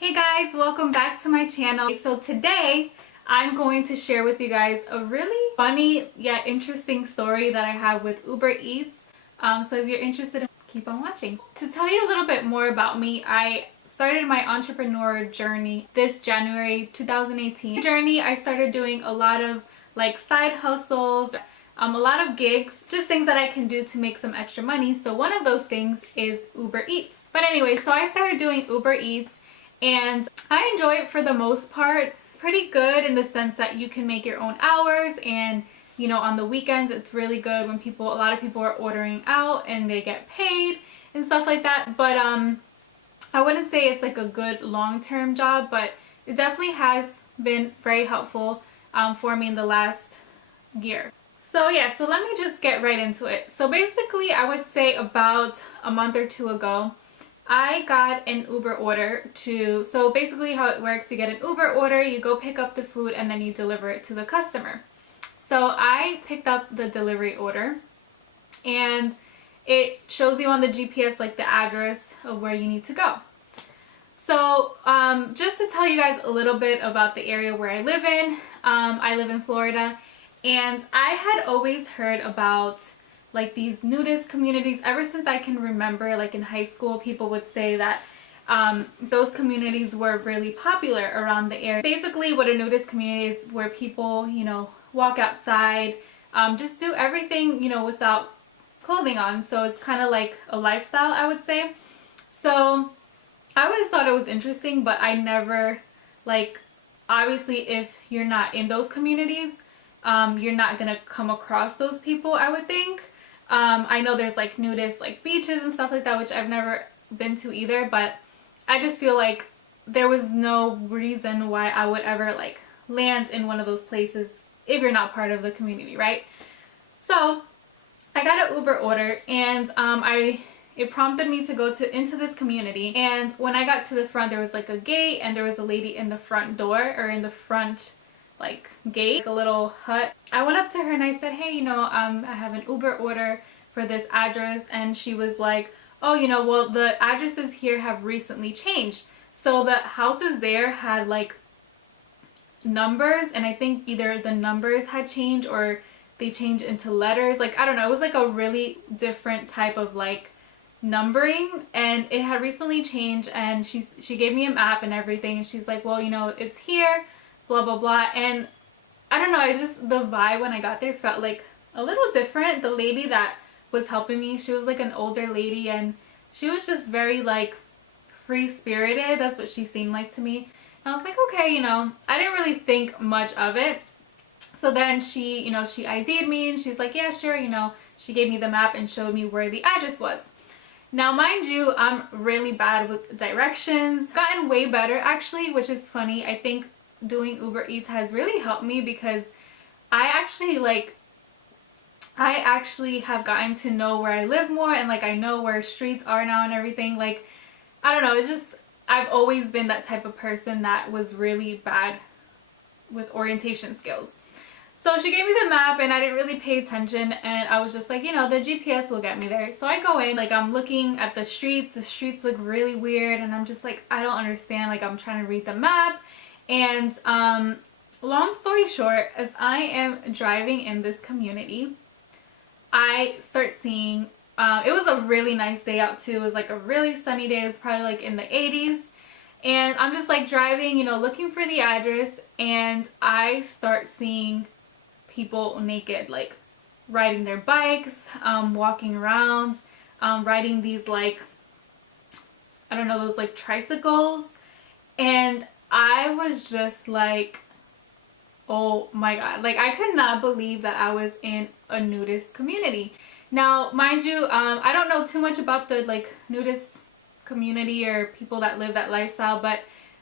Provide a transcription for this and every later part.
Hey guys, welcome back to my channel. So today I'm going to share with you guys a really funny yet interesting story that I have with Uber Eats. So if you're interested, keep on watching. To tell you a little bit more about me, I started my entrepreneur journey this January 2018. Journey, I started doing a lot of like side hustles, a lot of gigs, just things that I can do to make some extra money. So one of those things is Uber Eats. But anyway, so I started doing Uber Eats and I enjoy it for the most part. It's pretty good in the sense that you can make your own hours, and you know, on the weekends it's really good when a lot of people are ordering out and they get paid and stuff like that. But I wouldn't say it's like a good long-term job, but it definitely has been very helpful for me in the last year. So yeah, so let me just get right into it. So basically I would say about a month or two ago, I got an Uber order so basically how it works, you get an Uber order, you go pick up the food, and then you deliver it to the customer. So I picked up the delivery order, and it shows you on the GPS like the address of where you need to go. So just to tell you guys a little bit about the area where I live in, I live in Florida, and I had always heard about like these nudist communities ever since I can remember. Like in high school, people would say that those communities were really popular around the area. Basically what a nudist community is, where people, you know, walk outside, just do everything, you know, without clothing on. So it's kind of like a lifestyle, I would say. So I always thought it was interesting, but I never, like, obviously if you're not in those communities, you're not gonna come across those people, I would think. I know there's like nudist like beaches and stuff like that, which I've never been to either, but I just feel like there was no reason why I would ever like land in one of those places if you're not part of the community, right? So I got an Uber order, and it prompted me to go into this community, and when I got to the front, there was like a gate, and there was a lady in the front door, or in the front like gate, like a little hut. I went up to her and I said, hey, you know, I have an Uber order for this address. And she was like, oh, you know, well, the addresses here have recently changed. So the houses there had like numbers, and I think either the numbers had changed or they changed into letters. Like, I don't know, it was like a really different type of like numbering, and it had recently changed. And she gave me a map and everything, and she's like, well, you know, it's here, blah blah blah. And I don't know, the vibe when I got there felt like a little different. The lady that was helping me, she was like an older lady, and she was just very like free-spirited. That's what she seemed like to me. And I was like, okay, you know, I didn't really think much of it. So then she, you know, she ID'd me, and she's like, yeah, sure, you know, she gave me the map and showed me where the address was. Now, mind you, I'm really bad with directions. Gotten way better actually, which is funny. I think doing Uber Eats has really helped me, because I actually have gotten to know where I live more, and like I know where streets are now and everything. Like, I don't know, it's just, I've always been that type of person that was really bad with orientation skills. So she gave me the map, and I didn't really pay attention, and I was just like, you know, the GPS will get me there. So I go in, like I'm looking at the streets look really weird, and I'm just like, I don't understand. Like, I'm trying to read the map. And long story short, as I am driving in this community, I start seeing, it was a really nice day out too. It was like a really sunny day. It was probably like in the 80s. And I'm just like driving, you know, looking for the address, and I start seeing people naked, like riding their bikes, walking around, riding these like, I don't know, those like tricycles. And I was just like, oh my god, like I could not believe that I was in a nudist community. Now mind you, I don't know too much about the like nudist community or people that live that lifestyle, but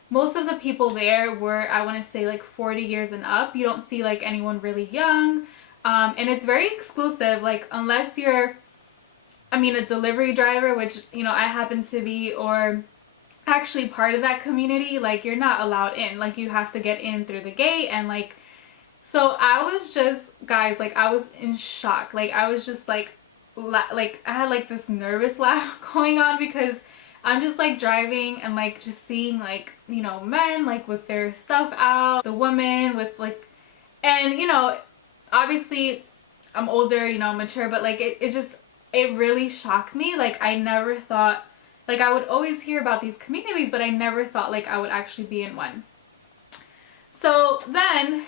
most of the people there were, I want to say, like 40 years and up. You don't see like anyone really young, and it's very exclusive. Like, unless you're, I mean, a delivery driver, which, you know, I happen to be, or actually part of that community, like you're not allowed in. Like, you have to get in through the gate. And like, so I was just, guys, like I was in shock. Like, I was just like I had like this nervous laugh going on, because I'm just like driving and like just seeing like, you know, men like with their stuff out, the women with like, and you know, obviously I'm older, you know, mature, but like it really shocked me. Like I never thought, like I would always hear about these communities, but I never thought like I would actually be in one. So then,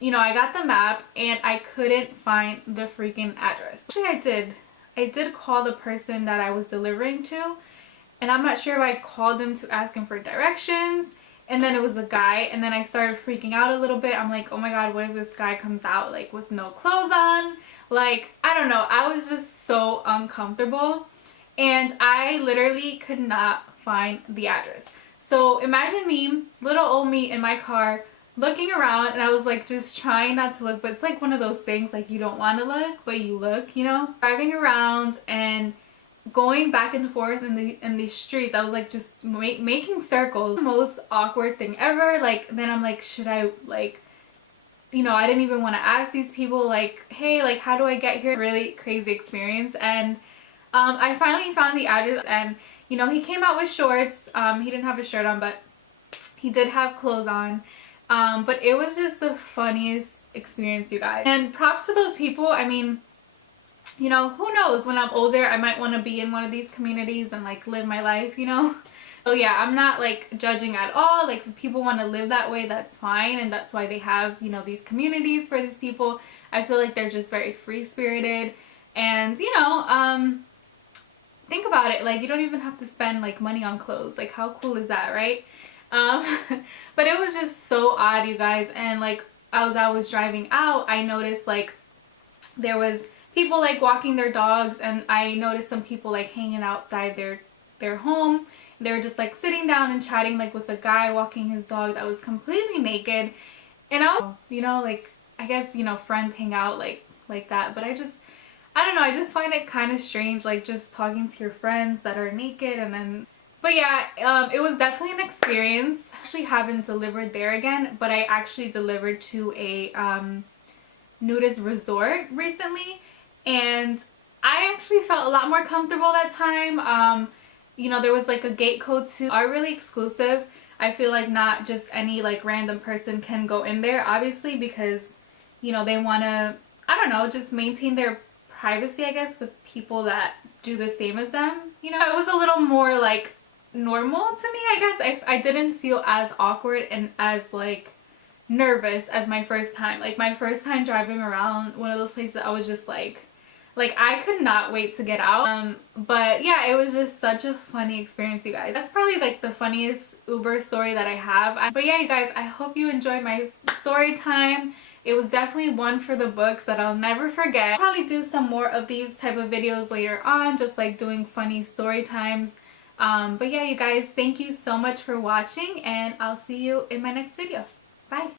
you know, I got the map and I couldn't find the freaking address. Actually I did call the person that I was delivering to, and I'm not sure if I called him to ask him for directions, and then it was a guy, and then I started freaking out a little bit. I'm like, oh my god, what if this guy comes out like with no clothes on? Like, I don't know, I was just so uncomfortable, and I literally could not find the address. So imagine me, little old me in my car, looking around, and I was like just trying not to look, but it's like one of those things like you don't want to look but you look, you know, driving around and going back and forth in these streets. I was like just making circles. The most awkward thing ever. Like then I'm like, should I, like, you know, I didn't even want to ask these people like, hey, like how do I get here? Really crazy experience. And I finally found the address, and you know, he came out with shorts. He didn't have a shirt on, but he did have clothes on. But it was just the funniest experience, you guys. And props to those people. I mean, you know, who knows, when I'm older I might want to be in one of these communities and like live my life, you know. So yeah, I'm not like judging at all. Like if people want to live that way, that's fine, and that's why they have, you know, these communities for these people. I feel like they're just very free-spirited, and you know, think about it, like you don't even have to spend like money on clothes. Like how cool is that, right? But it was just so odd, you guys. And like as I was driving out, I noticed like there was people like walking their dogs, and I noticed some people like hanging outside their home. They were just like sitting down and chatting like with a guy walking his dog that was completely naked. And I was, you know, like I guess, you know, friends hang out like that, but I don't know, I just find it kind of strange, like just talking to your friends that are naked. And then, but yeah, it was definitely an experience. I actually haven't delivered there again, but I actually delivered to a nudist resort recently, and I actually felt a lot more comfortable that time. You know, there was like a gate code too. Are really exclusive. I feel like not just any like random person can go in there, obviously, because you know they want to, I don't know, just maintain their privacy, I guess, with people that do the same as them. You know, it was a little more like normal to me, I guess. I didn't feel as awkward and as like nervous as my first time. Like my first time driving around one of those places, I was just like I could not wait to get out. But yeah, it was just such a funny experience, you guys. That's probably like the funniest Uber story that I have. But yeah, you guys, I hope you enjoyed my story time. It was definitely one for the books that I'll never forget. I'll probably do some more of these type of videos later on, just like doing funny story times. But yeah, you guys, thank you so much for watching, and I'll see you in my next video. Bye!